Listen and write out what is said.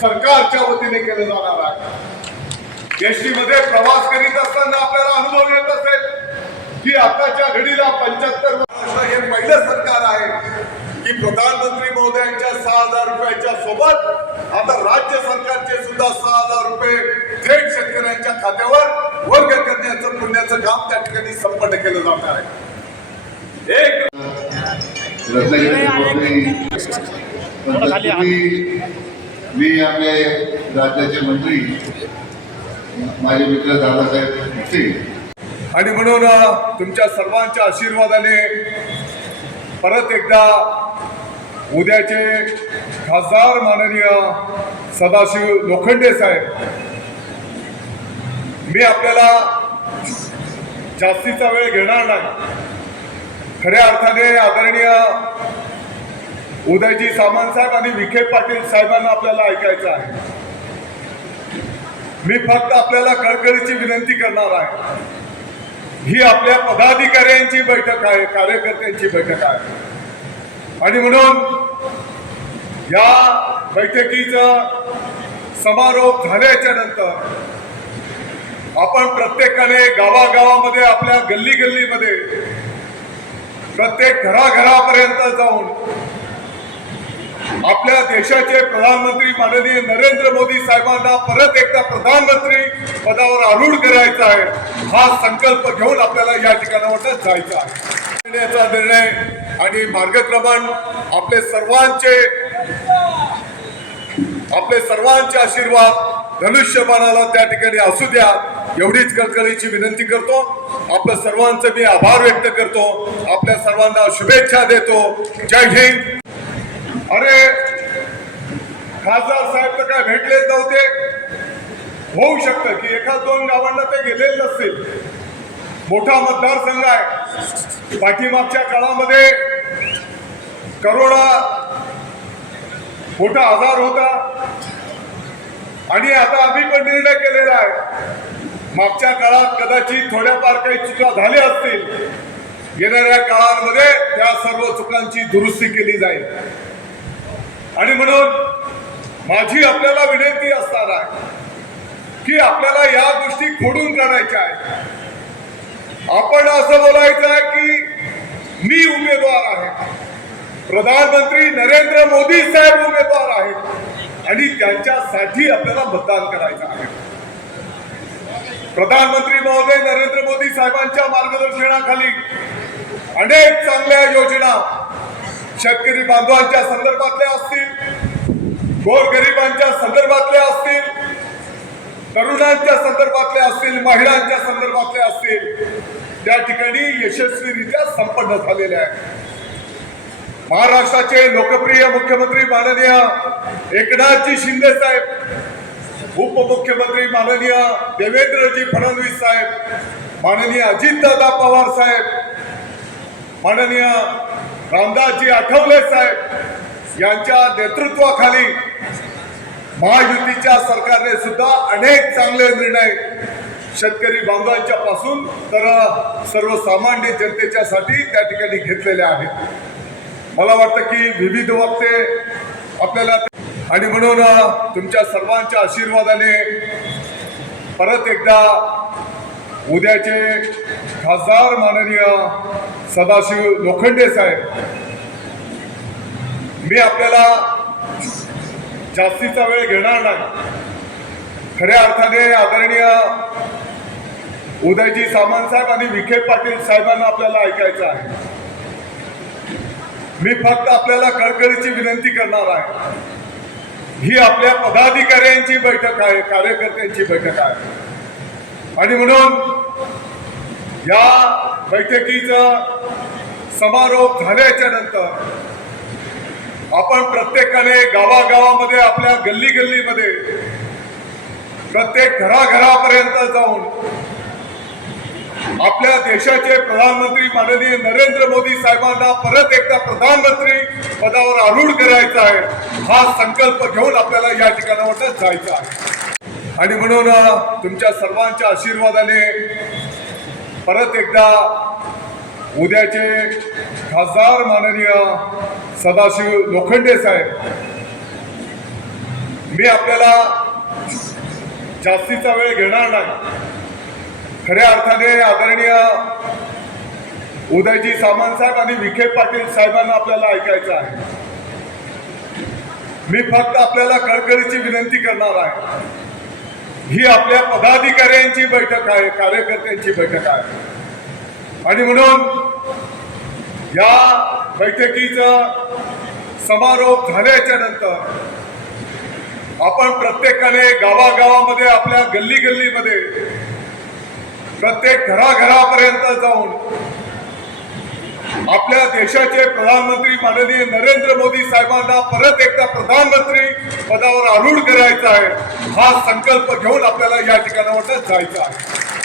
सरकारच्या वतीने केलं जाणार आहे. एसटी मध्ये प्रवास करीत असताना आपल्याला अनुभव येत असेल की आताच्या घडीला पंच्याहत्तर महाराष्ट्र हे पहिलं सरकार आहे की प्रधानमंत्री महोदयांच्या सहा हजार रुपयाच्या सोबत आता राज्य सरकारचे सुद्धा सहा हजार रुपये थेट शेतकऱ्यांच्या खात्यावर वर्ग करण्याचं पुण्याचं काम त्या ठिकाणी संपन्न केलं जात आहे. एक रत्नागिरी मी आपले राज्याचे मंत्री माझे मित्र दादासाहेब आणि म्हणून तुमच्या सर्वांच्या आशीर्वादाने परत एकदा उद्याचे खासदार माननीय सदाशिव लोखंडे साहेब मी आपल्याला जास्तीचा वेळ घेणार नाही. खऱ्या अर्थाने आदरणीय उदयजी सामंत साहेब आणि विखे पाटील साहेबांना आपल्याला ऐकायचं आहे. मी फक्त आपल्याला कळकळीची विनंती करणार आहे. ही आपल्या पदाधिकाऱ्यांची बैठक आहे कार्यकर्त्यांची बैठक आहे. आणि म्हणून या बैठकीचा समारोप झाल्याच्यानंतर आपण प्रत्येकाने गावागावामध्ये आपल्या गल्ली गल्लीमध्ये प्रत्येक घराघरापर्यंत जाऊन आपल्या देशाचे प्रधानमंत्री माननीय नरेंद्र मोदी साहेबांना परत एकदा प्रधानमंत्री पदावर आरूढ करायचा आहे हा संकल्प घेऊन आपल्याला या ठिकाणावर जायचं आहे. निर्णय आणि मार्गक्रमण आपले सर्वांचे आपले सर्वांचे आशीर्वाद धनुष्यबाणाला त्या ठिकाणी असू द्या एवढीच कळकळीची विनंती करतो. आपल्या सर्वांचं मी आभार व्यक्त करतो. आपल्या सर्वांना शुभेच्छा देतो. जय हिंद. अरे खासदार साहेब तर काय भेटलेच नव्हते. होऊ शकतं की एखाद दोन गावांना ते गेलेले नसतील. मोठा मतदारसंघ आहे. पाठीमागच्या काळामध्ये करोडा मोठा आजार होता. आणि आता आम्ही पण निर्णय केलेला आहे. मागच्या काळात कदाचित थोड्याफार काही चुका झाल्या असतील. येणाऱ्या काळामध्ये त्या सर्व चुकांची दुरुस्ती केली जाईल. आणि म्हणून माझी आपल्याला विनंती असणार आहे की आपल्याला या गोष्टी खोडून काढायच्या आहेत. आपण असं बोलायचं आहे की मी उमेदवार आहे. प्रधानमंत्री नरेंद्र मोदी साहेब उमेदवार आहेत. आणि त्यांच्यासाठी आपल्याला मतदान करायचं आहे. प्रधानमंत्री महोदय नरेंद्र मोदी साहेबांच्या मार्गदर्शनाखाली अनेक चांगल्या योजना शेतकरी बांधवांच्या संदर्भातल्या असतील गोरगरिबांच्या संदर्भातल्या असतील तरुणांच्या संदर्भातल्या असतील महिलांच्या संदर्भातल्या असतील त्या ठिकाणी यशस्वीरित्या संपन्न झालेल्या आहेत महाराष्ट्राचे लोकप्रिय मुख्यमंत्री माननीय एकनाथजी शिंदे साहेब उपमुख्यमंत्री माननीय देवेंद्रजी फडणवीस साहेब माननीय अजितदादा पवार साहेब माननीय रामदासजी आठवले साहेब यांच्या नेतृत्वाखाली महायुतीच्या सरकारने सुद्धा अनेक चांगले निर्णय शेतकरी बांधवांच्या पासून तर सर्वसामान्य जनतेच्या साठी त्या ठिकाणी घेतलेले आहेत. मला वाटतं की विविध वक्ते आपल्याला आणि म्हणून तुमच्या सर्वांच्या आशीर्वादाने परत एकदा उद्याचे खासदार माननीय सदाशिव लोखंडे साहेब. मी आपल्याला जास्तीचा वेळ घेणार नाही. खऱ्या अर्थाने आदरणीय उदयजी सामंत साहेब आणि विखे पाटील साहेबांना आपल्याला ऐकायचं आहे. मी फक्त आपल्याला कळकळीची विनंती करणार आहे. ही आपल्या पदाधिकाऱ्यांची बैठक आहे कार्यकर्त्यांची बैठक आहे. आणि म्हणून या बैठकीचा समारोप झाल्याच्यानंतर आपण प्रत्येकाने गावागावामध्ये आपल्या गल्ली गल्लीमध्ये प्रत्येक घराघरापर्यंत जाऊन आपल्या देशाचे प्रधानमंत्री माननीय नरेंद्र मोदी साहेबांना परत एकदा प्रधानमंत्री पदावर आरूढ करायचा आहे हा संकल्प घेऊन आपल्याला या ठिकाणावर जायचा आहे. आणि म्हणून तुमच्या सर्वांच्या आशीर्वादाने परत एकदा उद्याचे खासदार माननीय सदाशिव लोखंडे साहेब. मी आपल्याला जास्तीचा वेळ घेणार नाही. खऱ्या अर्थाने आदरणीय उदयजी सामंत साहेब आणि विखे पाटील साहेबांना आपल्याला ऐकायचं आहे. मी फक्त आपल्याला कळकळीची विनंती करणार आहे. ही आपल्या पदाधिकाऱ्यांची बैठक आहे कार्यकर्त्यांची बैठक आहे. आणि म्हणून या बैठकीचा समारोप झाल्याच्यानंतर आपण प्रत्येकाने गावागावामध्ये आपल्या गल्ली गल्लीमध्ये प्रत्येक घराघरापर्यंत जाऊन आपल्या देशाचे प्रधानमंत्री माननीय नरेंद्र मोदी साहेबांना परत एकदा प्रधानमंत्री पदावर आरूढ करायचं आहे. हा संकल्प घेऊन आपल्याला या ठिकाणावर जायचं आहे.